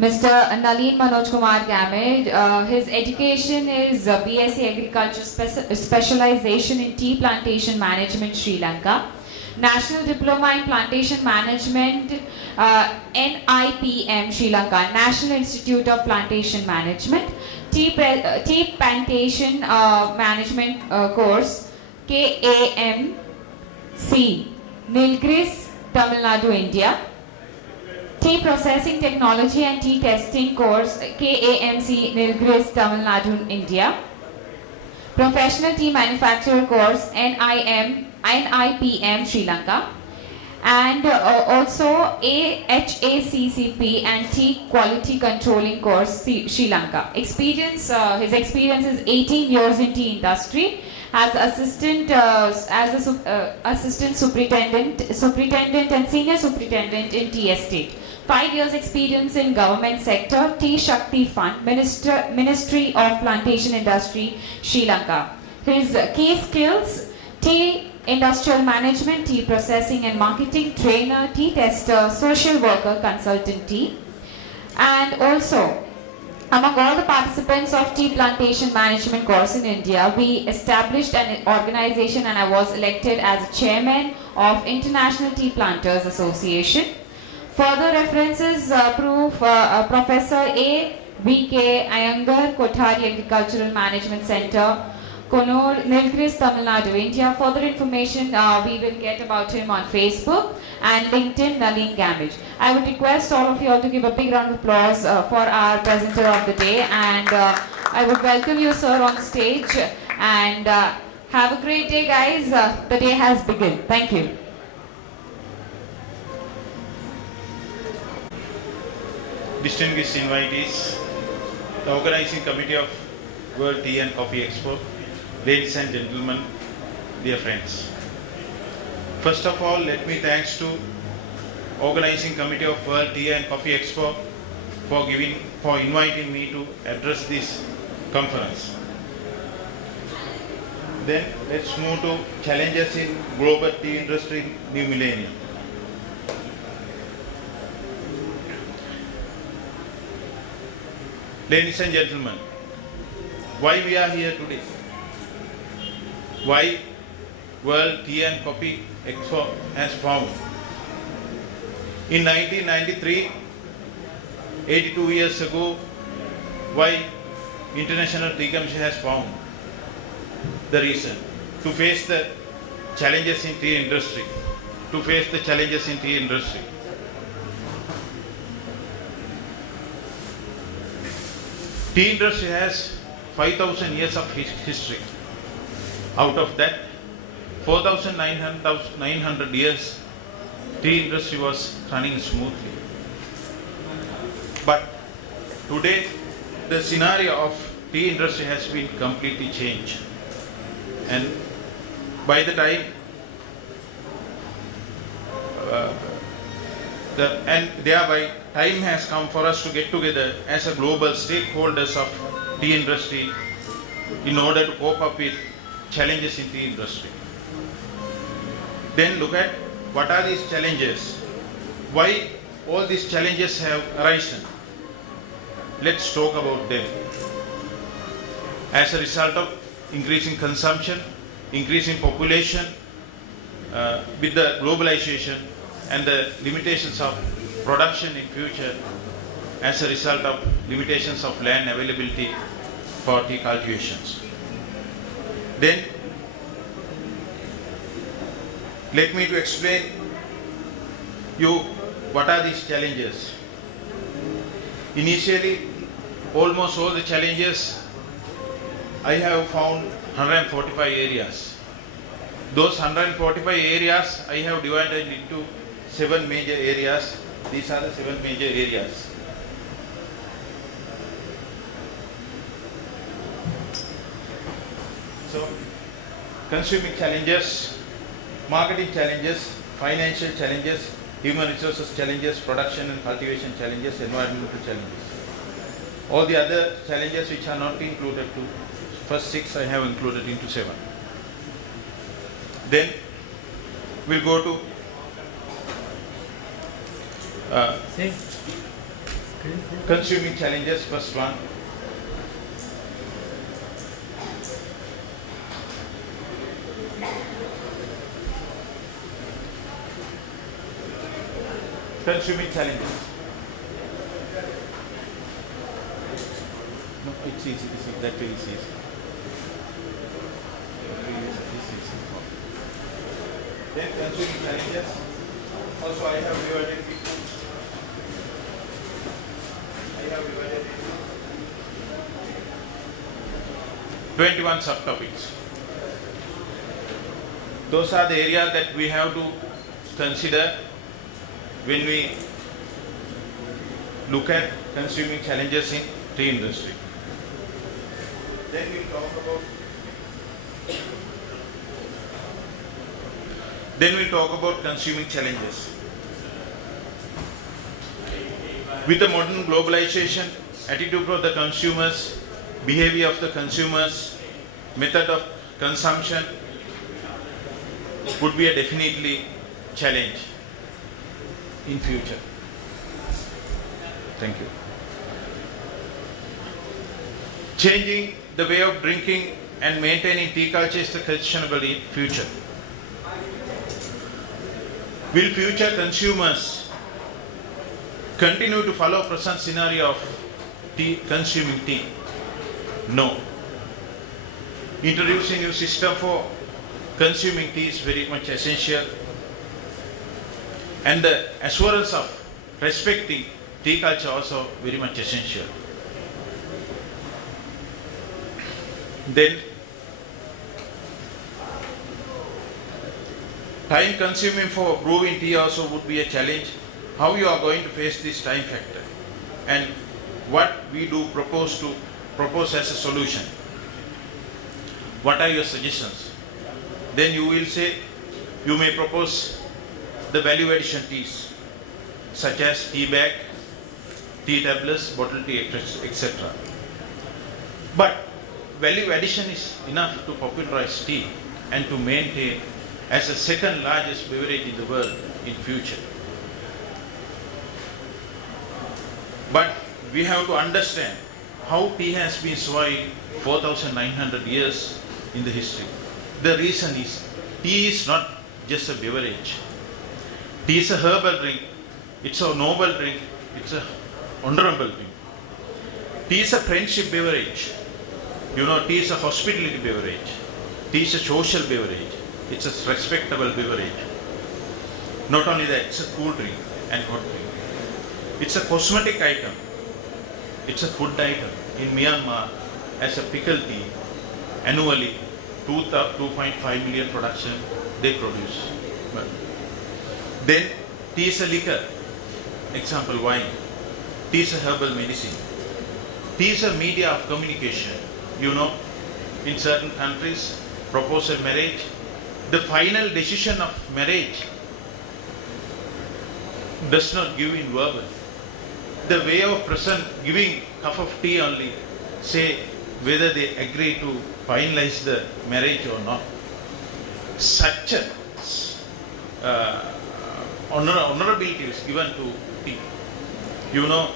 Mr. Nalin Manoj Kumar Gamage. His education is BSc Agriculture Specialization in Tea Plantation Management, Sri Lanka. National Diploma in Plantation Management, NIPM, Sri Lanka. National Institute of Plantation Management. Tea Plantation Management course, KAMC, Nilgiris, Tamil Nadu, India. Tea Processing Technology and Tea Testing course, KAMC, Nilgiris, Tamil Nadu, India. Professional Tea Manufacturer course, NIPM, Sri Lanka. And also HACCP and Tea Quality Controlling course, Sri Lanka. Experience, his experience is 18 years in tea industry as assistant superintendent and senior superintendent in tea estate. 5 years experience in government sector, Tea Shakti Fund, Ministry of Plantation Industry, Sri Lanka. His key skills: tea industrial management, tea processing and marketing, trainer, tea tester, social worker, consultant tea. And also, among all the participants of tea plantation management course in India, we established an organization and I was elected as chairman of International Tea Planters Association. Further references proof Professor A. V.K. Iyengar, Kothari Agricultural Management Center, Konur, Nilgiris, Tamil Nadu, India. Further information we will get about him on Facebook and LinkedIn, Nalin Gamage. I would request all of you all to give a big round of applause for our presenter of the day, and I would welcome you, sir, on stage, and have a great day, guys. The day has begun. Thank you. Distinguished invitees, the organizing committee of World Tea and Coffee Expo, ladies and gentlemen, dear friends. First of all, let me thanks to organizing committee of World Tea and Coffee Expo for inviting me to address this conference. Then let's move to challenges in global tea industry new millennium. Ladies and gentlemen, why we are here today? Why World Tea and Coffee Expo has found? In 1993, 82 years ago, why International Tea Commission has found? The reason to face the challenges in tea industry, Tea industry has 5,000 years of history. Out of that, 4,900 years, tea industry was running smoothly. But today, the scenario of tea industry has been completely changed. And by the time, thereby time has come for us to get together as a global stakeholders of tea industry in order to cope up with challenges in tea industry. Then look at what are these challenges, why all these challenges have arisen. Let's talk about them. As a result of increasing consumption, increasing population, with the globalization and the limitations of production in future, as a result of limitations of land availability for tea cultivations. Then let me to explain you what are these challenges. Initially, almost all the challenges I have found 145 areas. Those 145 areas I have divided into 7 major areas. These are the 7 major areas. So, consuming challenges, marketing challenges, financial challenges, human resources challenges, production and cultivation challenges, environmental challenges. All the other challenges which are not included to first 6 I have included into 7. Then we'll go to Consuming challenges, first one. Consuming challenges. No, it's easy. That way is easy. Then consuming challenges. Also, I have divided it. 21 subtopics. Those are the areas that we have to consider when we look at consuming challenges in tea industry. Then we'll talk about consuming challenges. With the modern globalization, attitude of the consumers, behavior of the consumers, method of consumption would be a definitely challenge in future. Thank you. Changing the way of drinking and maintaining tea culture is the questionable in future. Will future consumers continue to follow present scenario of consuming tea? No. Introducing new system for consuming tea is very much essential, and the assurance of respecting tea culture also very much essential. Then time consuming for brewing tea also would be a challenge. How you are going to face this time factor, and what we do propose as a solution. What are your suggestions? Then you will say, you may propose the value addition teas such as tea bag, tea tablets, bottle tea, etc. But value addition is enough to popularize tea and to maintain as the second largest beverage in the world in future. But we have to understand how tea has been surviving 4,900 years in the history. The reason is tea is not just a beverage. Tea is a herbal drink. It's a noble drink. It's a honorable drink. Tea is a friendship beverage. You know, tea is a hospitality beverage. Tea is a social beverage. It's a respectable beverage. Not only that, it's a cool drink and hot drink. It's a cosmetic item. It's a food item. In Myanmar, as a pickle tea, annually 2.5 million production they produce. But then tea is a liquor. Example, wine. Tea is a herbal medicine. Tea is a media of communication. You know, in certain countries, proposal marriage, the final decision of marriage does not give in verbal. The way of present giving cup of tea only say whether they agree to finalize the marriage or not. Such a honorability is given to tea. You know,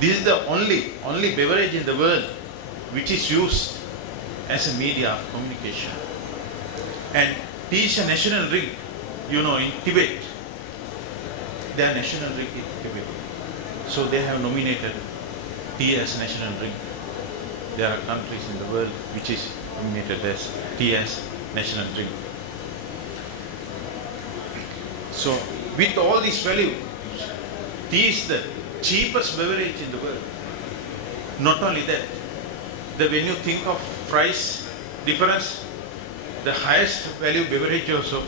this is the only beverage in the world which is used as a media of communication. And tea is a national drink. You know, in Tibet, their national drink is Tibet. So they have nominated tea as national drink. There are countries in the world which is nominated as tea as national drink. So with all this value, tea is the cheapest beverage in the world. Not only that, when you think of price difference, the highest value beverage also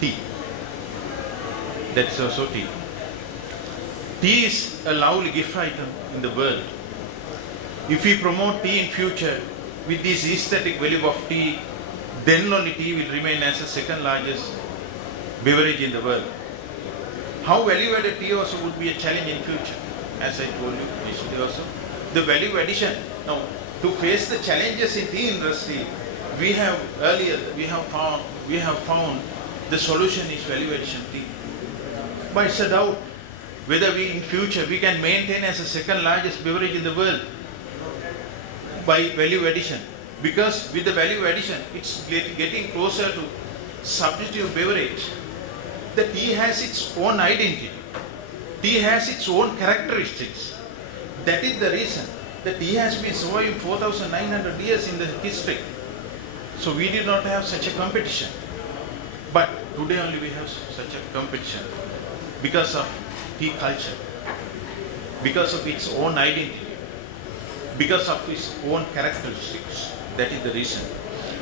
tea. That's also tea. Tea is a lovely gift item in the world. If we promote tea in future with this aesthetic value of tea, then only tea will remain as the second largest beverage in the world. How value added tea also would be a challenge in future, as I told you initially also. The value addition. Now, to face the challenges in tea industry, we have found the solution is value addition tea. But it's a doubt whether we in future we can maintain as the second largest beverage in the world by value addition. Because with the value addition, it's getting closer to substitute beverage. The tea has its own identity. Tea has its own characteristics. That is the reason the tea has been surviving 4,900 years in the history. So we did not have such a competition. But today only we have such a competition because of tea culture, because of its own identity, because of its own characteristics. That is the reason.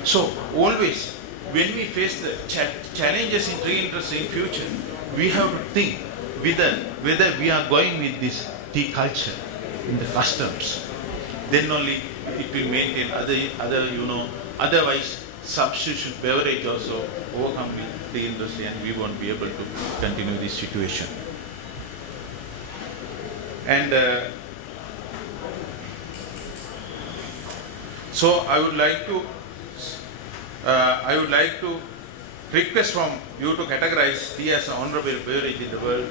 So always when we face the challenges in tea industry in future, we have to think whether we are going with this tea culture in the customs. Then only it will maintain otherwise substitution beverage also overcome the industry and we won't be able to continue this situation. And so I would like to request from you to categorize tea as an honorable beverage in the world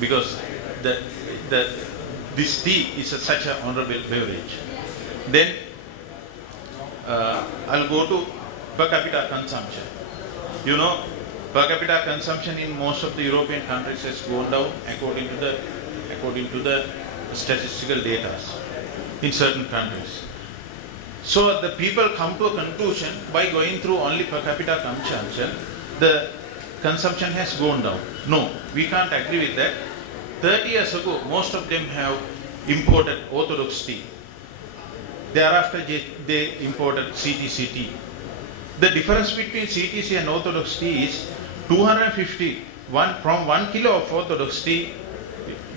because this tea is such an honorable beverage. Then I'll go to per capita consumption. You know, per capita consumption in most of the European countries has gone down according to the statistical data in certain countries. So the people come to a conclusion by going through only per capita consumption, the consumption has gone down. No, we can't agree with that. 30 years ago, most of them have imported orthodox tea. Thereafter, they imported CTC tea. The difference between CTC and orthodox tea is 250. From 1 kilo of orthodox tea,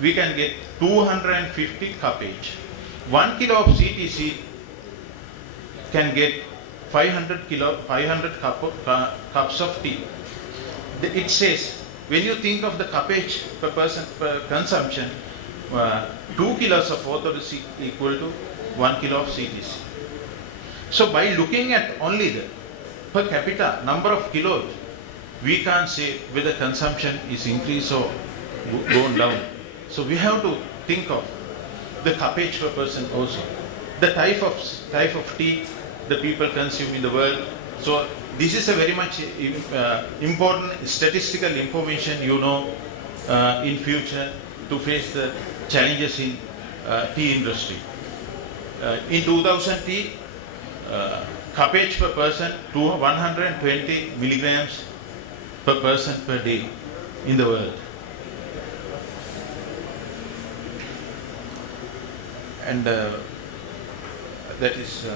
we can get 250 cuppage. 1 kilo of CTC can get 500 cups of tea. It says, when you think of the cuppage per person per consumption, 2 kilos of orthodox equal to 1 kilo of CTC. So by looking at only the per capita number of kilos, we can't say whether consumption is increased or gone down. So we have to think of the cuppage per person also, the type of tea the people consume in the world. So this is a very much important statistical information, in future to face the challenges in tea industry. In 2000 cuppage per person to 120 milligrams per person per day in the world. And that is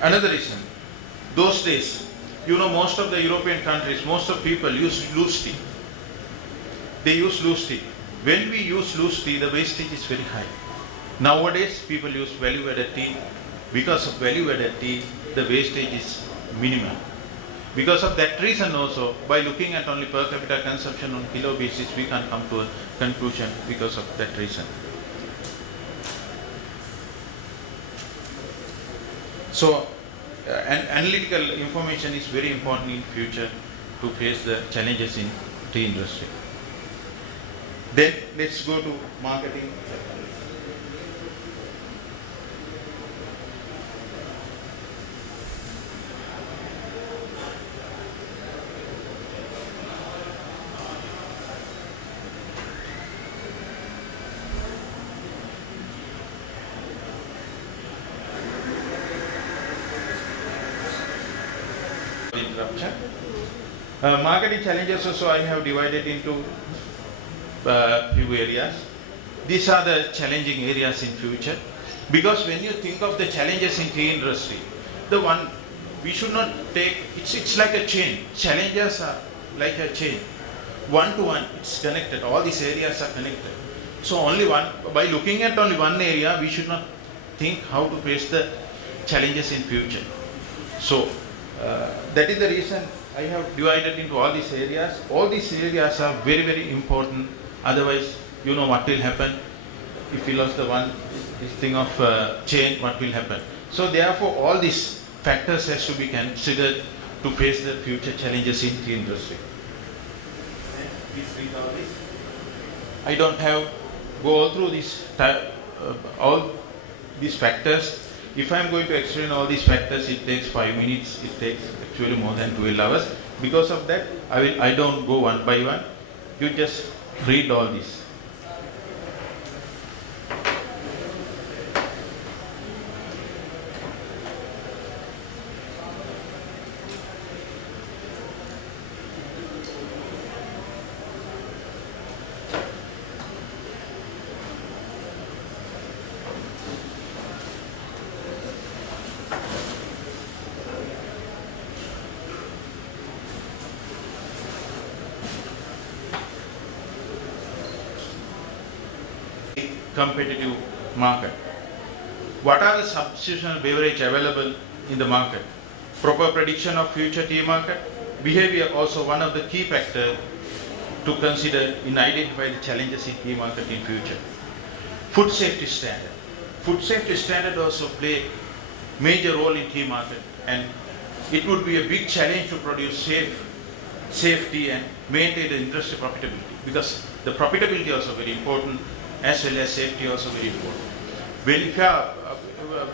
another reason. Those days, most of the European countries, most of people use loose tea. They use loose tea. When we use loose tea, the wastage is very high. Nowadays, people use value-added tea. Because of value-added tea, the wastage is minimal. Because of that reason also, by looking at only per capita consumption on kilo basis, we can come to a conclusion because of that reason. So, analytical information is very important in future to face the challenges in tea industry. Then let's go to marketing. Interruption. Marketing challenges also I have divided into few areas. These are the challenging areas in future, because when you think of the challenges in tea industry, the one we should not take, it's like a chain. Challenges are like a chain. One to one, it's connected. All these areas are connected. So only one, by looking at only one area, we should not think how to face the challenges in future. So that is the reason I have divided into all these areas. All these areas are very, very important. Otherwise, what will happen if we lost this thing of chain, what will happen? So therefore, all these factors has to be considered to face the future challenges in tea industry. Please read all this. I don't have go all through this all these factors. If I am going to explain all these factors, it takes 5 minutes. It takes actually more than 12 hours. Because of that, I don't go one by one. You just read all this. Competitive market. What are the substitutional beverage available in the market? Proper prediction of future tea market. Behavior also one of the key factors to consider in identifying the challenges in tea market in future. Food safety standard. Food safety standard also play major role in tea market, and it would be a big challenge to produce safety and maintain the industry profitability, because the profitability also very important, as well as safety also very important.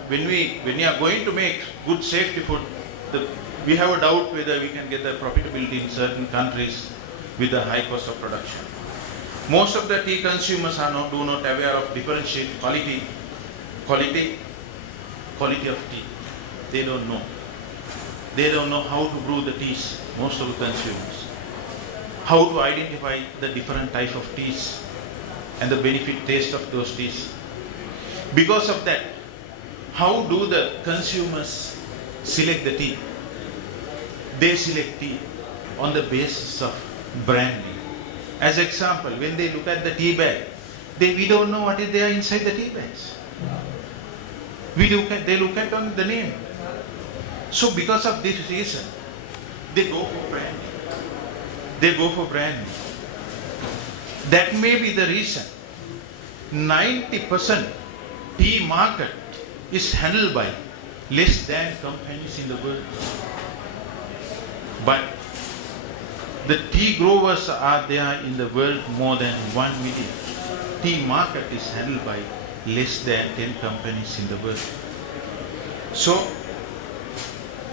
When we are going to make good safety food, we have a doubt whether we can get the profitability in certain countries with the high cost of production. Most of the tea consumers do not aware of differentiate quality of tea. They don't know. They don't know how to brew the teas, most of the consumers. How to identify the different type of teas and the benefit taste of those teas. Because of that, how do the consumers select the tea? They select tea on the basis of branding. As example, when they look at the tea bag, we don't know what is there inside the tea bags. They look at on the name. So because of this reason, they go for branding. That may be the reason 90% tea market is handled by less than companies in the world. But the tea growers are there in the world more than 1 million. Tea market is handled by less than 10 companies in the world. So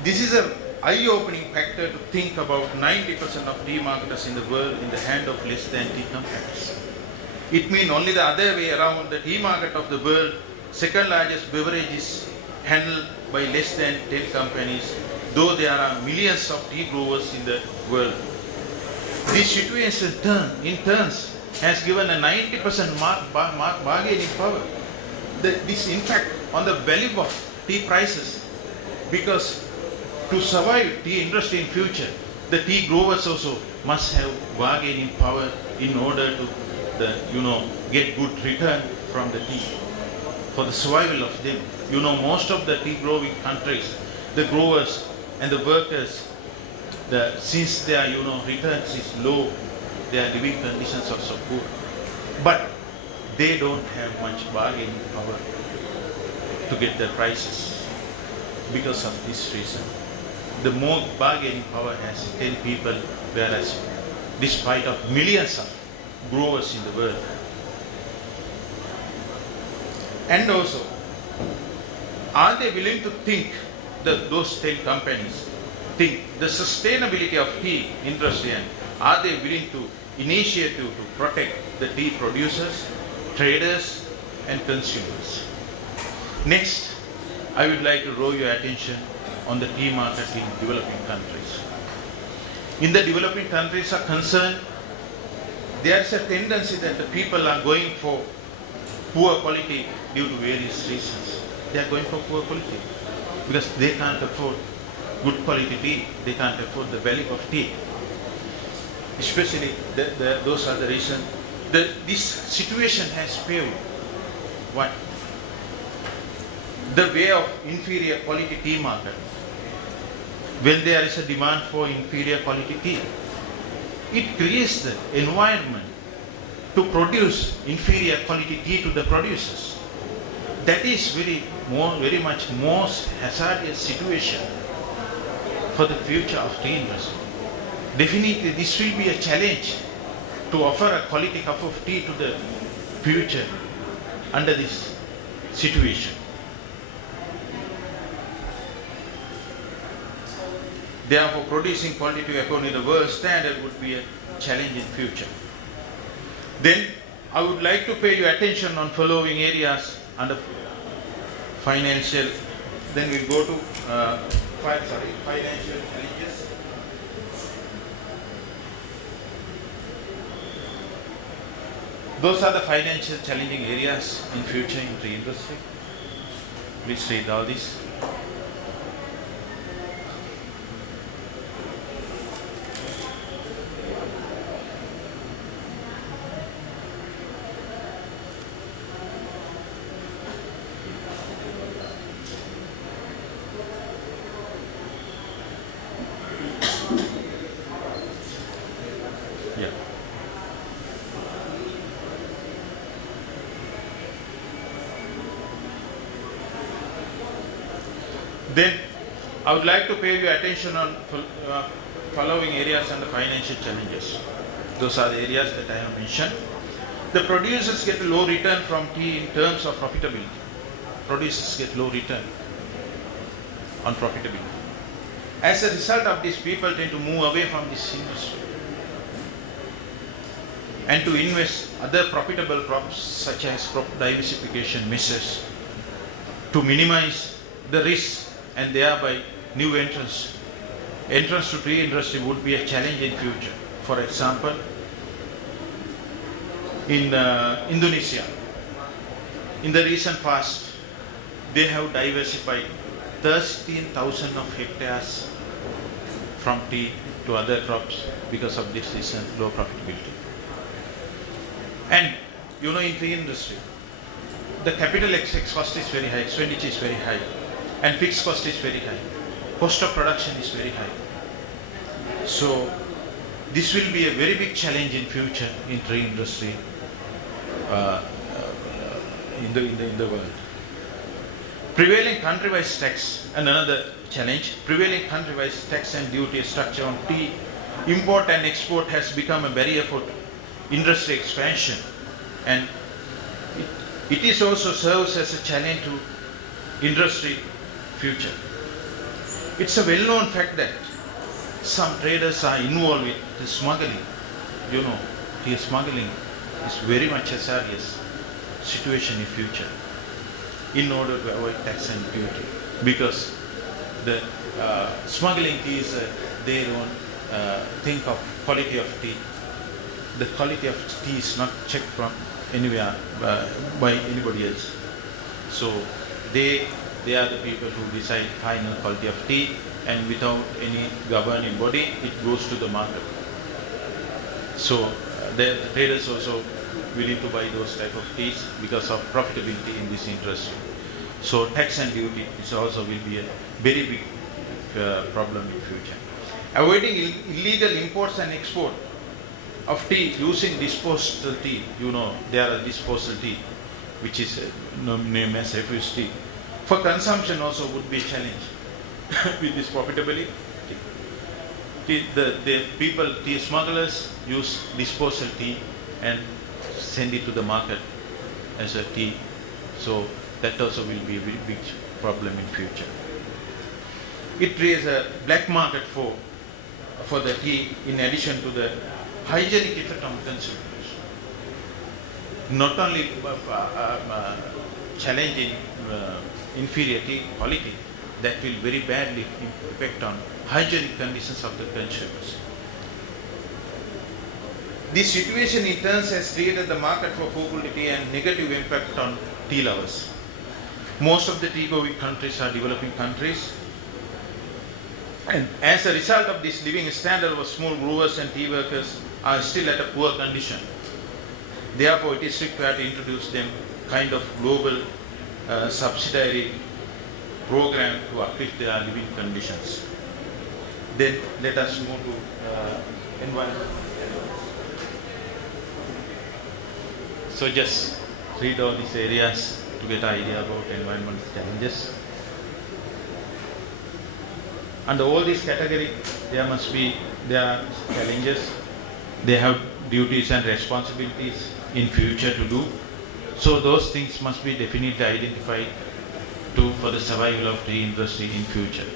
this is an eye-opening factor to think about 90% of tea marketers in the world in the hand of less than 10 companies. It means only the other way around, the tea market of the world, second largest beverage is handled by less than 10 companies, though there are millions of tea growers in the world. This situation in turns has given a 90% bargaining power. This impact on the value of tea prices, because to survive tea industry in future, the tea growers also must have bargaining power in order to get good return from the tea. For the survival of them, most of the tea growing countries, the growers and the workers, since their returns is low, their living conditions are so poor. But they don't have much bargaining power to get their prices. Because of this reason, the more bargaining power has 10 people, whereas despite of millions of growers in the world. And also, are they willing to think those 10 companies think the sustainability of tea industry, and are they willing to initiate to protect the tea producers, traders and consumers? Next, I would like to draw your attention on the tea market in developing countries. In the developing countries are concerned, there is a tendency that the people are going for poor quality due to various reasons. They are going for poor quality because they can't afford good quality tea. They can't afford the value of tea. Especially those are the reasons. This situation has paved what? The way of inferior quality tea market. When there is a demand for inferior quality tea, it creates the environment to produce inferior quality tea to the producers. That is very much more hazardous situation for the future of tea industry. Definitely this will be a challenge to offer a quality cup of tea to the future under this situation. Therefore, producing quality tea according to the world standard would be a challenge in future. Then, I would like to pay your attention on following areas under financial. Then we go to financial challenges. Those are the financial challenging areas in future in the industry. Please read all this. Yeah. Then I would like to pay your attention on following areas and the financial challenges. Those are the areas that I have mentioned. The producers get low return from tea in terms of profitability. Producers get low return on profitability. As a result of this, people tend to move away from this industry and to invest other profitable crops such as crop diversification measures to minimize the risk and thereby new entrants. Entrance to tea industry would be a challenge in future. For example, in Indonesia, in the recent past, they have diversified 13,000 of hectares from tea to other crops because of this reason, low profitability. And you know, in tea industry, the capital cost is very high, expenditure is very high, and fixed cost is very high. Cost of production is very high. So this will be a very big challenge in future in tea industry in the world. Prevailing country-wise tax, and another challenge, prevailing country-wise tax and duty structure on tea import and export has become a barrier for industry expansion, and it is also serves as a challenge to industry future. It's a well-known fact that some traders are involved with the smuggling. You know, tea smuggling is very much a serious situation in future in order to avoid tax and duty, because the smuggling tea is they don't think of quality of tea. The quality of tea is not checked from anywhere by anybody else. So they are the people who decide final quality of tea, and without any governing body, it goes to the market. So the traders also willing to buy those type of teas because of profitability in this industry. So tax and duty is also will be a very big problem in future. Avoiding illegal imports and export of tea using disposal tea. You know, there are disposal tea, which is named as refuse tea. For consumption also would be a challenge with this profitability. The people, tea smugglers, use disposal tea and send it to the market as a tea. So that also will be a very big problem in future. It creates a black market for the tea, in addition to the hygienic effect on consumers. Not only challenging inferior tea quality, that will very badly impact on hygienic conditions of the consumers. This situation in turn has created the market for food tea and negative impact on tea lovers. Most of the tea-going countries are developing countries, and as a result of this, living standard of small brewers and tea workers are still at a poor condition. Therefore, it is required to introduce them kind of global subsidiary program to uplift their living conditions. Then let us move to environment. So just read all these areas to get an idea about environmental challenges. Under all these categories, there are challenges. They have duties and responsibilities in future to do. So those things must be definitely identified for the survival of tea industry in future.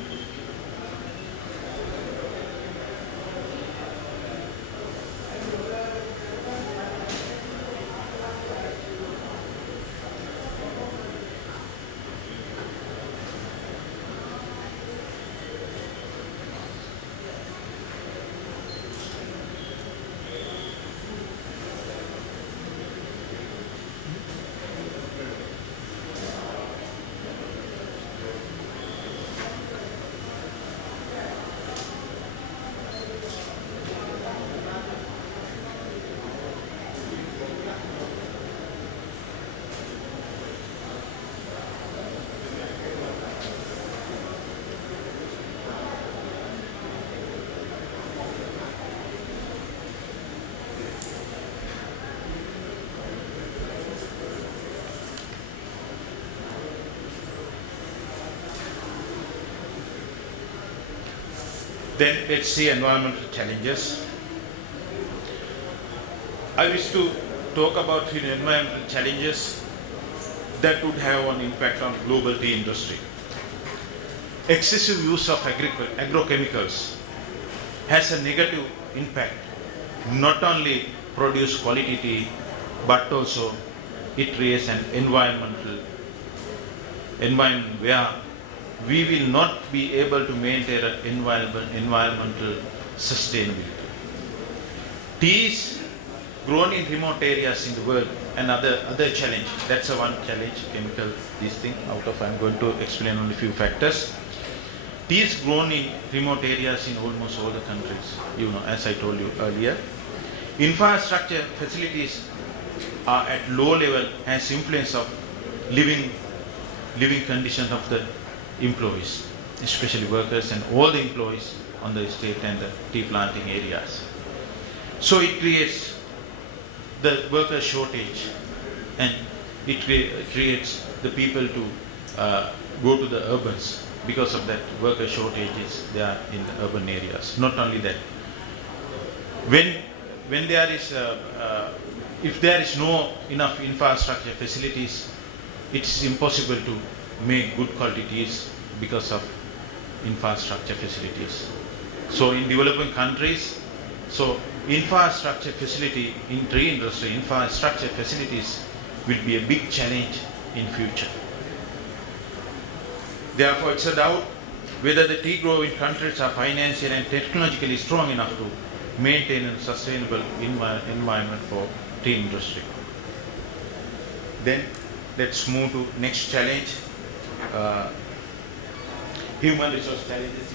Then let's see environmental challenges. I wish to talk about environmental challenges that would have an impact on global tea industry. Excessive use of agrochemicals has a negative impact, not only produce quality tea, but also it creates an environment where we will not be able to maintain an environmental sustainability. Tea is grown in remote areas in the world, and other challenge. That's a one challenge, chemical, this thing. Out of I'm going to explain only few factors. Tea is grown in remote areas in almost all the countries, as I told you earlier. Infrastructure facilities are at low level, has influence of living conditions of the employees, especially workers and all the employees on the estate and the tea planting areas. So it creates the worker shortage, and it creates the people to go to the urbans because of that worker shortages there in the urban areas. Not only that, when there is if there is no enough infrastructure facilities, it is impossible to make good quality teas because of infrastructure facilities. So in developing countries, infrastructure facility in tea industry, infrastructure facilities will be a big challenge in future. Therefore, it's a doubt whether the tea growing countries are financially and technologically strong enough to maintain a sustainable environment for tea industry. Then let's move to next challenge. Human resource challenges.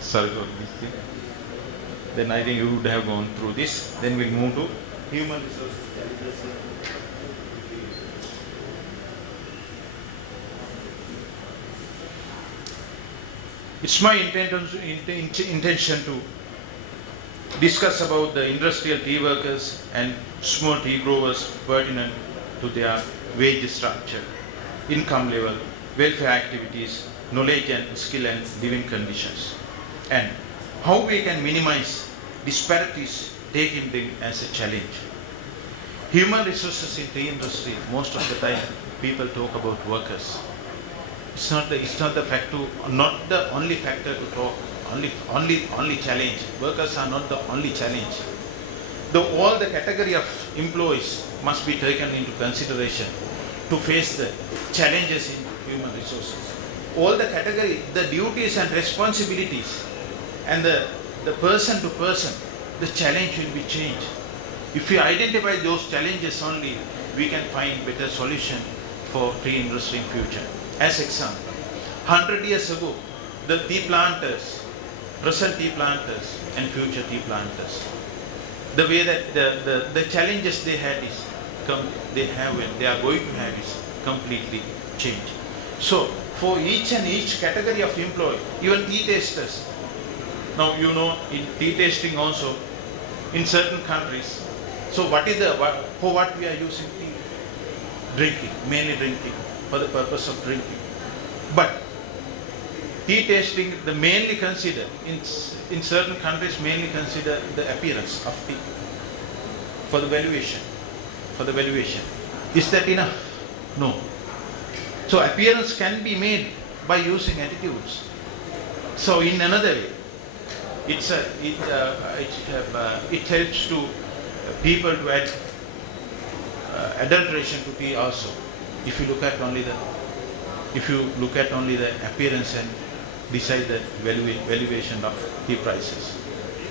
Sorry for this thing. Then I think you would have gone through this. Then we'll move to human resources challenges. It's my intention to discuss about the industrial tea workers and small tea growers pertinent to their wage structure, income level, welfare activities, knowledge and skill and living conditions, and how we can minimize disparities, taking them as a challenge. Human resources in tea industry, most of the time people talk about workers. It's not the only factor to talk, only challenge. Workers are not the only challenge. All the category of employees must be taken into consideration to face the challenges in human resources. All the category, the duties and responsibilities, and the person to person, the challenge will be changed. If we identify those challenges only, we can find better solution for tea industry in future. As example, 100 years ago, the tea planters, present tea planters and future tea planters, the way that the challenges they had is they are going to have is completely changed. So for each and each category of employee, even tea tasters. Now you know in tea tasting also, in certain countries. So for what we are using tea? Drinking, mainly drinking, for the purpose of drinking. But tea tasting, the mainly consider, in certain countries mainly consider the appearance of tea for the valuation. Is that enough? No. So appearance can be made by using attitudes. So in another way, it helps to people to add adulteration to tea also. If you look at only the appearance and decide the valuation of tea prices.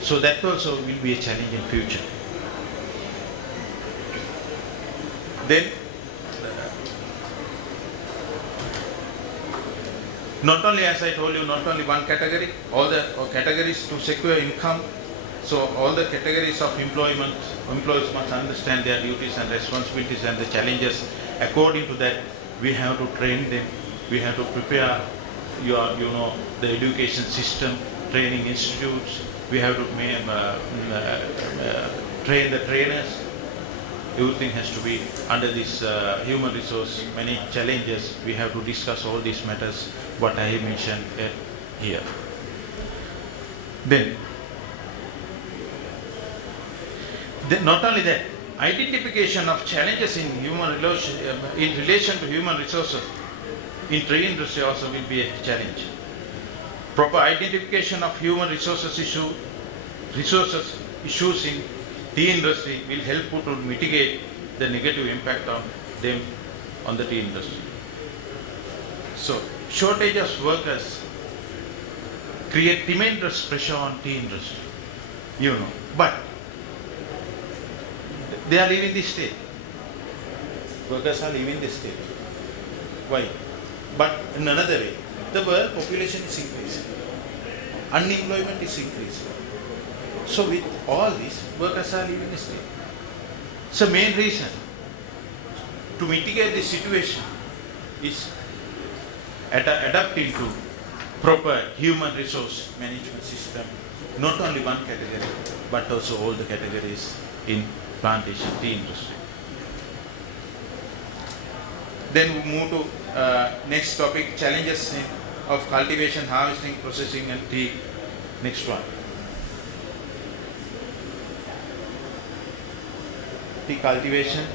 So that also will be a challenge in future. Then not only, as I told you, not only one category, all the categories to secure income. So all the categories of employees must understand their duties and responsibilities and the challenges. According to that, we have to train them. We have to prepare the education system, training institutes. We have to train the trainers. Everything has to be under this human resource, many challenges. We have to discuss all these matters, what I have mentioned here. Then not only that, identification of challenges in relation to human resources in tea industry also will be a challenge. Proper identification of human resources issues in tea industry will help to mitigate the negative impact on them on the tea industry. So shortage of workers create tremendous pressure on tea industry, but they are leaving the state. Workers are leaving the state. Why? But in another way, the world population is increasing. Unemployment is increasing. So with all this, workers are leaving the state. So main reason to mitigate this situation is adapting to proper human resource management system, not only one category, but also all the categories in plantation tea industry. Then we move to next topic, challenges of cultivation, harvesting, processing and tea. Next one. Tea cultivation,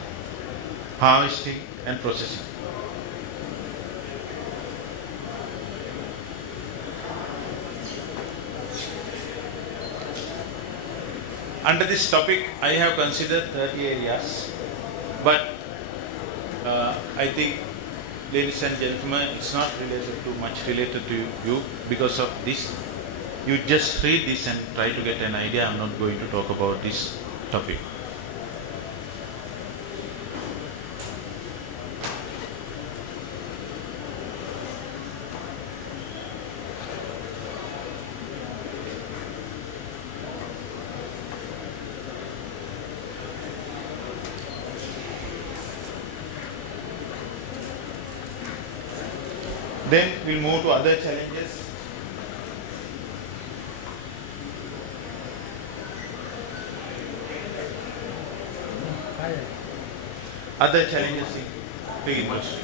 harvesting and processing. Under this topic, I have considered 30 areas, but I think, ladies and gentlemen, it's not much related to you. Because of this, you just read this and try to get an idea. I'm not going to talk about this topic. Then we'll move to other challenges. Other challenges in the industry.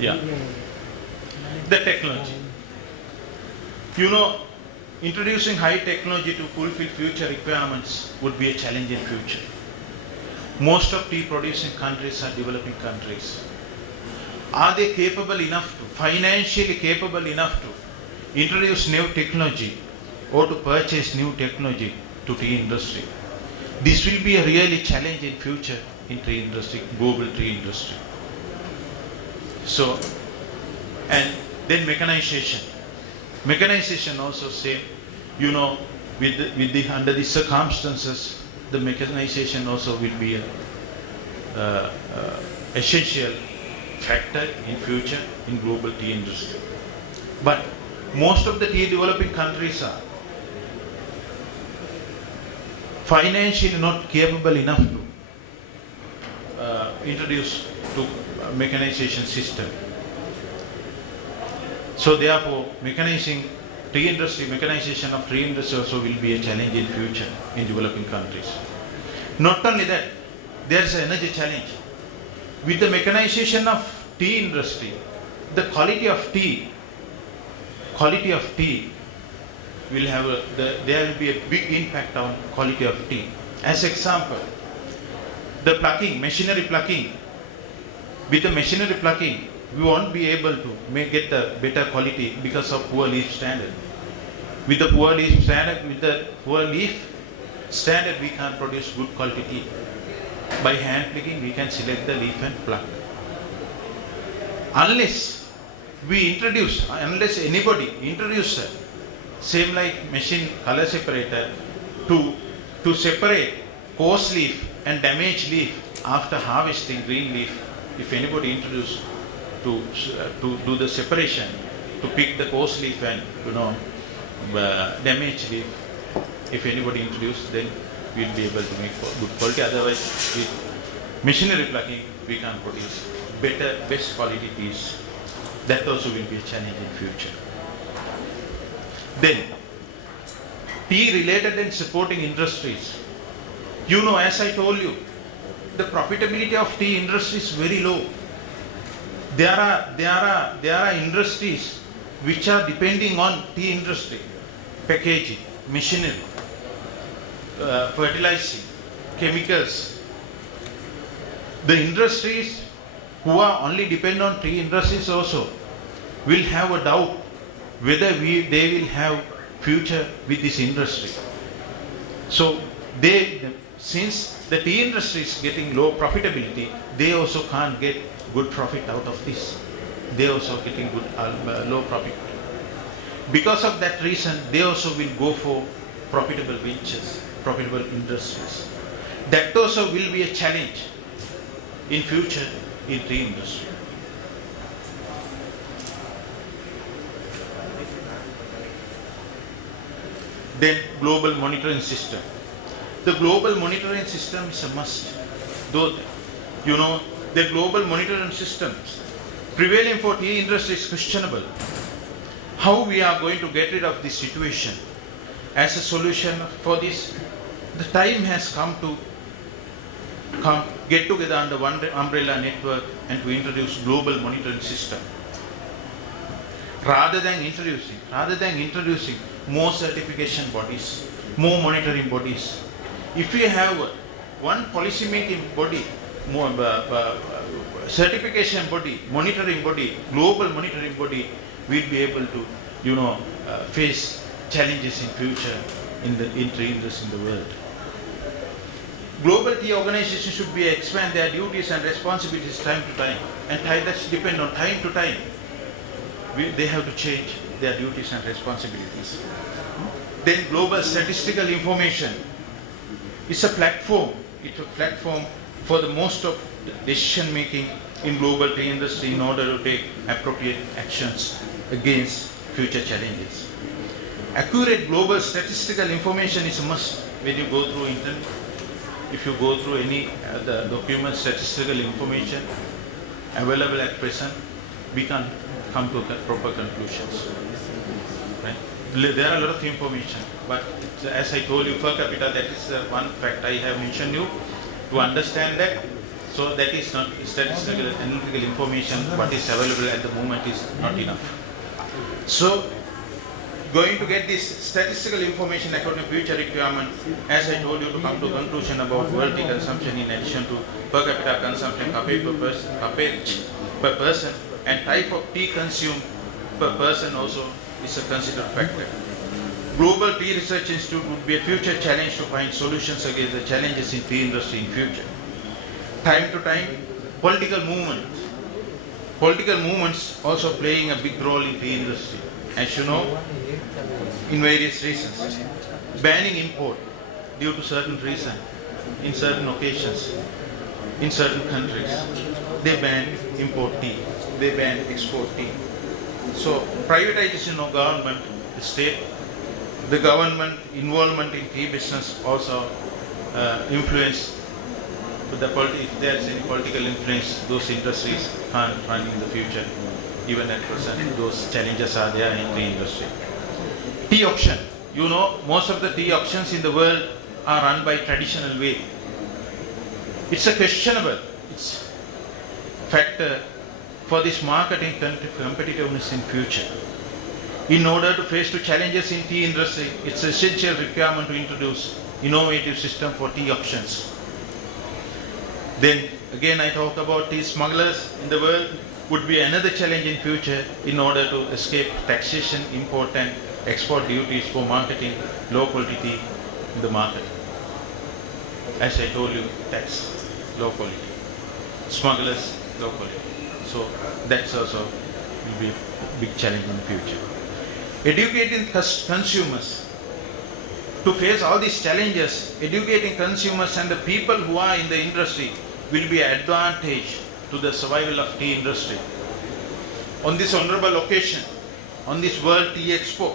Yeah. The technology. Introducing high technology to fulfill future requirements would be a challenge in future. Most of tea producing countries are developing countries. Are they capable enough financially capable enough to introduce new technology or to purchase new technology to tea industry? This will be a really challenge in future in tea industry, global tea industry. So, and then mechanization. Mechanization also same, under the circumstances, the mechanization also will be essential factor in future in global tea industry. But most of the tea developing countries are financially not capable enough to introduce to mechanization system. So therefore, mechanization of tea industry also will be a challenge in future in developing countries. Not only that, there is an energy challenge. With the mechanization of tea industry, the quality of tea will have there will be a big impact on quality of tea. As example, the plucking, machinery plucking. With the machinery plucking, we won't be able to get a better quality because of poor leaf standard. With the poor leaf standard, we can't produce good quality tea. By hand picking, we can select the leaf and pluck. Unless anybody introduce same like machine color separator to separate coarse leaf and damaged leaf after harvesting green leaf, if anybody introduce to do the separation, to pick the coarse leaf and damaged leaf, if anybody introduce, then we'll be able to make good quality. Otherwise, with machinery plucking, we can produce best quality teas. That also will be a challenge in future. Then, tea related and supporting industries. As I told you, the profitability of tea industry is very low. There are industries which are depending on tea industry, packaging, machinery, fertilizing, chemicals. The industries who are only dependent on tea industries also will have a doubt whether they will have future with this industry. So since the tea industry is getting low profitability, they also can't get good profit out of this. They also getting good low profit. Because of that reason, they also will go for profitable ventures, profitable industries. That also will be a challenge in future in tea industry. Then global monitoring system. The global monitoring system is a must. Though the global monitoring systems prevailing for tea industry is questionable. How we are going to get rid of this situation? As a solution for this, the time has come to get together under one umbrella network and to introduce global monitoring system. Rather than introducing more certification bodies, more monitoring bodies, if we have one policy making body, more certification body, monitoring body, global monitoring body, we'll be able to face challenges in future in tea industry in the world. Global tea organizations should be expand their duties and responsibilities time to time, and that's depend on time to time. They have to change their duties and responsibilities. Then global statistical information is a platform. It's a platform for the most of the decision making in global tea industry in order to take appropriate actions against future challenges. Accurate global statistical information is a must when you go through internet. If you go through any the document, statistical information available at present, we can come to proper conclusions. Right? There are a lot of information, but as I told you, per capita, that is one fact I have mentioned you to understand that. So that is not statistical analytical information. What is available at the moment is not enough. So going to get this statistical information according to future requirement, as I told you, to come to conclusion about world tea consumption in addition to per capita consumption, cuppage per person, and type of tea consumed per person also is a considered factor. Global Tea Research Institute would be a future challenge to find solutions against the challenges in tea industry in future. Time to time, political movements also playing a big role in tea industry. As you know, in various reasons, banning import due to certain reason, in certain occasions, in certain countries, they ban import tea. They banned export tea. So privatization of government, the state, the government involvement in tea business also influence if there's any political influence, those industries can't run in the future. Even at present, those challenges are there in the industry. Tea auction. You know, most of the tea auctions in the world are run by traditional way. It's a questionable factor for this marketing competitiveness in future. In order to face the challenges in tea industry, it's an essential requirement to introduce innovative system for tea auctions. Then again I talk about tea smugglers in the world would be another challenge in future in order to escape taxation, import and export duties for marketing low quality tea in the market. As I told you, tax, low quality. Smugglers, low quality. So that's also will be a big challenge in the future. Educating consumers. To face all these challenges, educating consumers and the people who are in the industry will be an advantage to the survival of tea industry. On this honorable occasion, on this World Tea Expo,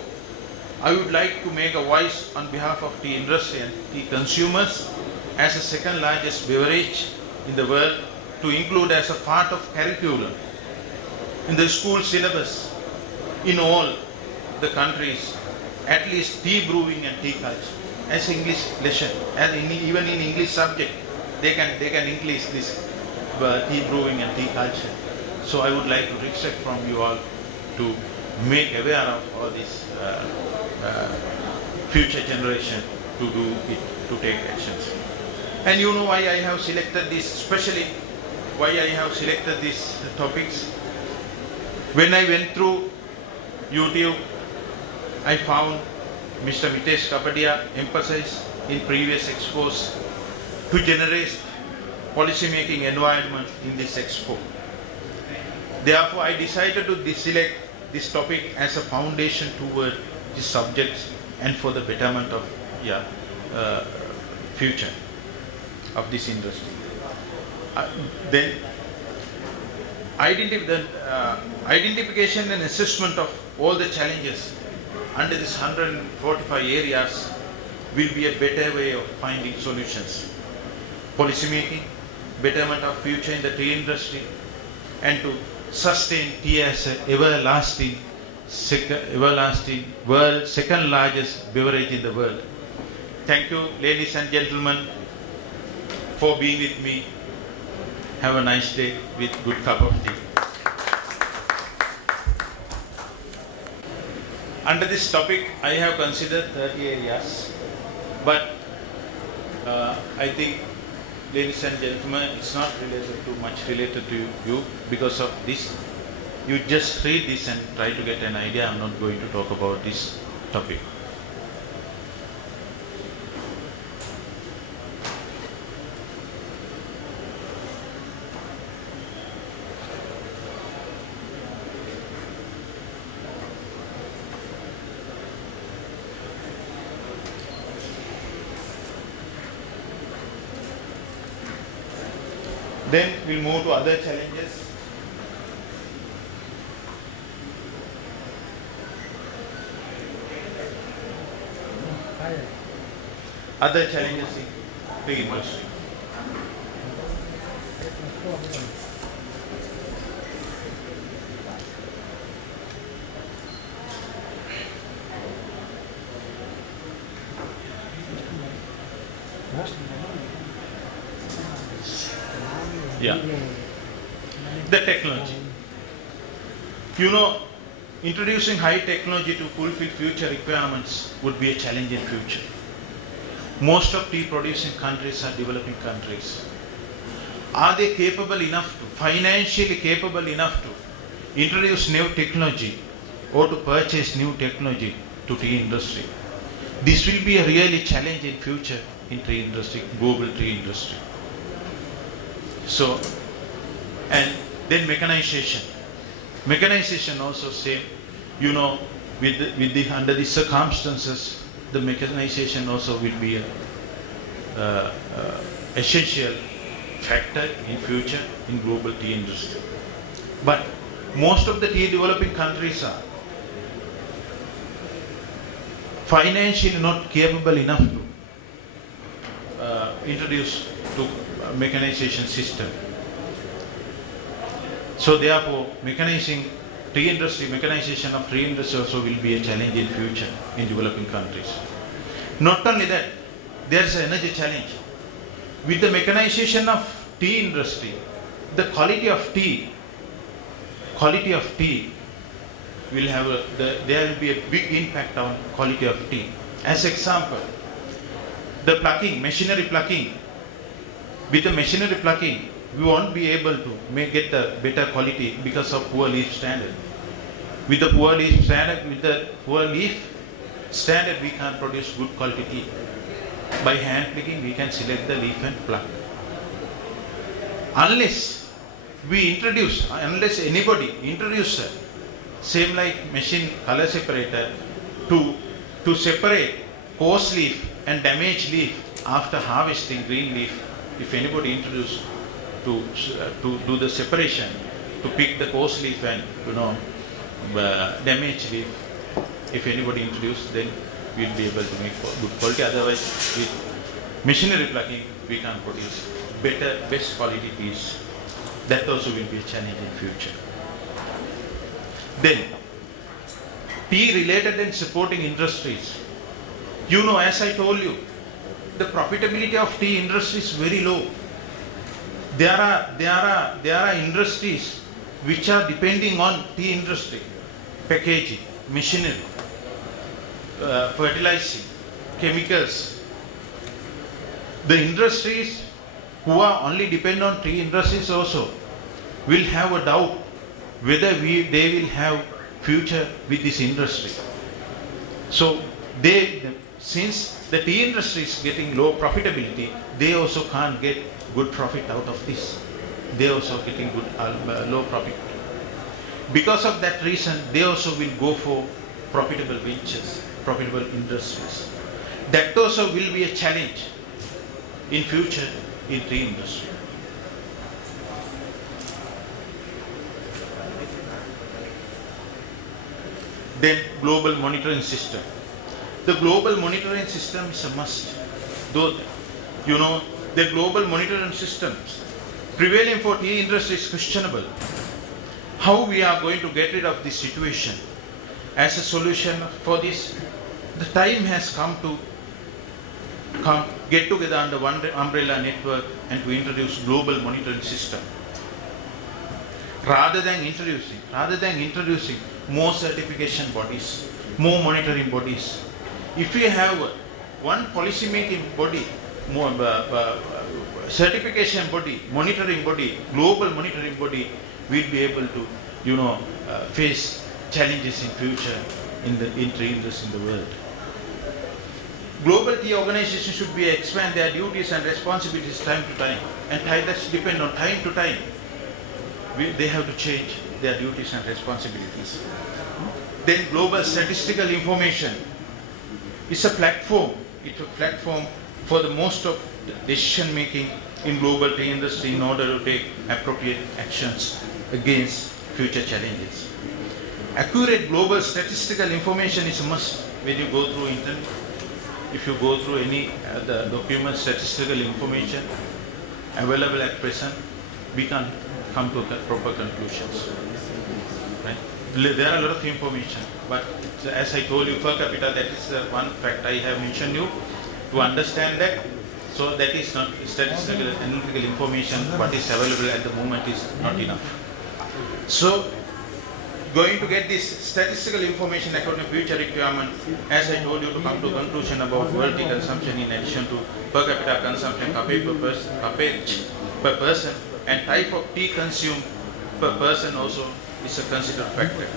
I would like to make a voice on behalf of tea industry and tea consumers as the second largest beverage in the world to include as a part of curriculum in the school syllabus in all the countries, at least tea brewing and tea culture as English lesson, as even in English subject they can increase this tea brewing and tea culture. So I would like to request from you all to make aware of all this future generation to do it, to take actions. And you know why I have selected this, especially why I have selected these topics. When I went through YouTube, I found Mr. Mitesh Kapadia emphasized in previous expos to generate policy-making environment in this expo. Therefore, I decided to select this topic as a foundation toward these subjects and for the betterment of future of this industry. Then identification and assessment of all the challenges under this 145 areas will be a better way of finding solutions. Policy making, betterment of future in the tea industry, and to sustain tea as an everlasting world, second largest beverage in the world. Thank you, ladies and gentlemen, for being with me. Have a nice day with good cup of tea. Under this topic, I have considered 30 areas, but I think, ladies and gentlemen, it's not much related to you because of this. You just read this and try to get an idea. I'm not going to talk about this topic. Then we'll move to other challenges. Other challenges in the industry. Yeah. The technology. You know, introducing high technology to fulfill future requirements would be a challenge in future. Most of tea producing countries are developing countries. Are they capable enough to, financially capable enough to introduce new technology or to purchase new technology to tea industry? This will be a really challenge in future in tea industry, global tea industry. So, and then mechanization. Mechanization also same, you know, under the circumstances, the mechanization also will be a essential factor in future in global tea industry. But most of the tea developing countries are financially not capable enough to introduce to mechanization system. So therefore, mechanization of tea industry also will be a challenge in future in developing countries. Not only that, there is an energy challenge. With the mechanization of tea industry, the quality of tea will have there will be a big impact on quality of tea. As example, the plucking, machinery plucking. With the machinery plucking, we won't be able to get the better quality because of poor leaf standard. With the poor leaf standard, we can't produce good quality tea. By hand picking, we can select the leaf and pluck. Unless anybody introduce same like machine color separator to separate coarse leaf and damaged leaf after harvesting green leaf, if anybody introduce to do the separation, to pick the coarse leaf and damaged leaf, if anybody introduce, then we'll be able to make good quality. Otherwise, with machinery plucking, we can produce best quality teas. That also will be a challenge in future. Then, tea related and supporting industries. As I told you, the profitability of tea industry is very low. There are industries which are depending on tea industry, packaging, machinery, fertilizing, chemicals. The industries who are only dependent on tea industries also will have a doubt whether they will have future with this industry. So since the tea industry is getting low profitability, they also can't get good profit out of this. They also getting good low profit. Because of that reason, they also will go for profitable ventures, profitable industries. That also will be a challenge in future in tea industry. Then global monitoring system. The global monitoring system is a must. Though the global monitoring systems prevailing for tea industry is questionable. How we are going to get rid of this situation? As a solution for this, the time has come to get together under one umbrella network and to introduce global monitoring system. Rather than introducing more certification bodies, more monitoring bodies. If we have one policy making body, more certification body, monitoring body, global monitoring body, we'll be able to face challenges in future in tea industry in the world. Global tea organizations should be expand their duties and responsibilities time to time, and that's depend on time to time. They have to change their duties and responsibilities. Then global statistical information is a platform. It's a platform for the most of the decision making in global tea industry in order to take appropriate actions against future challenges. Accurate global statistical information is a must when you go through internet. If you go through any the document, statistical information available at present, we can come to proper conclusions. Right? There are a lot of information, but as I told you, per capita, that is one fact I have mentioned you to understand that. So that is not statistical analytical information. What is available at the moment is not enough. So going to get this statistical information according to future requirement, as I told you, to come to conclusion about world tea consumption in addition to per capita consumption, cuppage per person, and type of tea consumed per person also is a considered factor.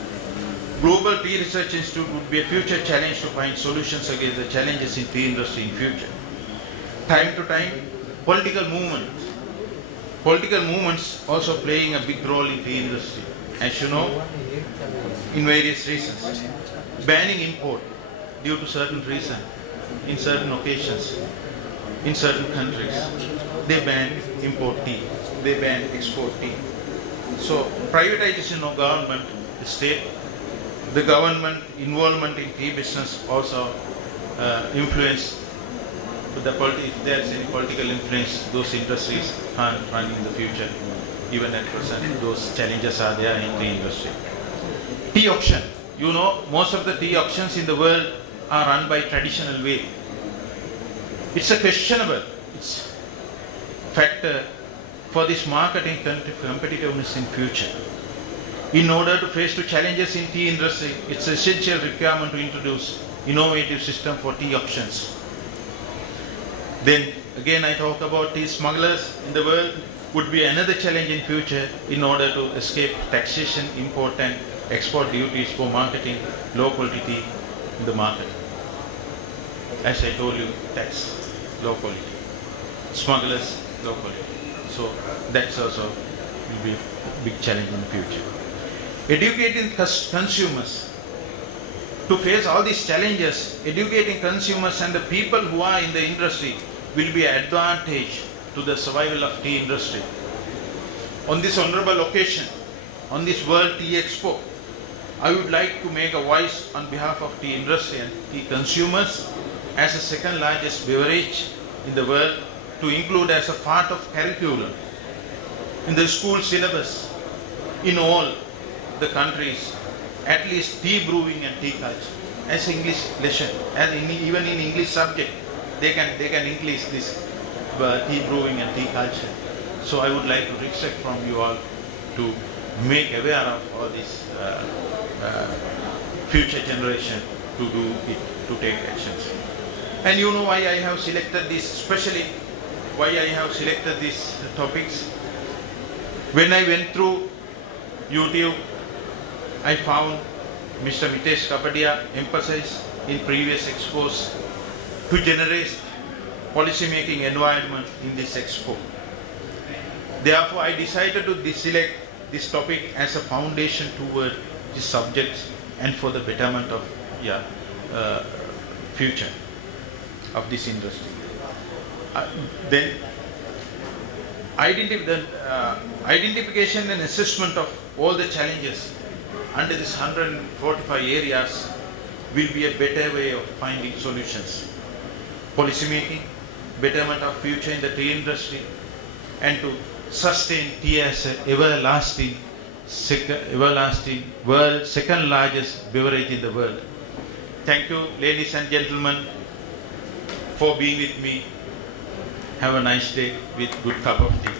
Global Tea Research Institute would be a future challenge to find solutions against the challenges in tea industry in future. Time to time, political movements also playing a big role in tea industry. As you know, in various reasons, banning import due to certain reason, in certain occasions, in certain countries, they ban import tea, they ban export tea. So privatization of government, the state, the government involvement in tea business also influence if there is any political influence, those industries can't run in the future. Even at present, those challenges are there in the industry. Tea auction. You know, most of the tea auctions in the world are run by traditional way. It's a questionable factor for this marketing competitiveness in future. In order to face the challenges in tea industry, it's an essential requirement to introduce innovative system for tea auctions. Then again I talk about tea smugglers in the world would be another challenge in future in order to escape taxation, import and export duties for marketing low quality tea in the market. As I told you, tax, low quality. Smugglers, low quality. So that's also will be a big challenge in the future. Educating consumers to face all these challenges, educating consumers and the people who are in the industry will be an advantage to the survival of tea industry. On this honorable occasion, on this World Tea Expo, I would like to make a voice on behalf of tea industry and tea consumers as the second largest beverage in the world to include as a part of curriculum in the school syllabus in all the countries, at least tea brewing and tea culture as English lesson, as even in English subject they can increase this tea brewing and tea culture. So I would like to request from you all to make aware of all this future generation to do it, to take actions. And you know why I have selected this, especially why I have selected these topics. When I went through YouTube, I found Mr. Mitesh Kapadia emphasized in previous expos to generate policy-making environment in this expo. Therefore, I decided to select this topic as a foundation toward this subject and for the betterment of future of this industry. Then identification and assessment of all the challenges under this 145 areas will be a better way of finding solutions. Policy making, betterment of future in the tea industry, and to sustain tea as an everlasting world second largest beverage in the world. Thank you, ladies and gentlemen, for being with me. Have a nice day with good cup of tea.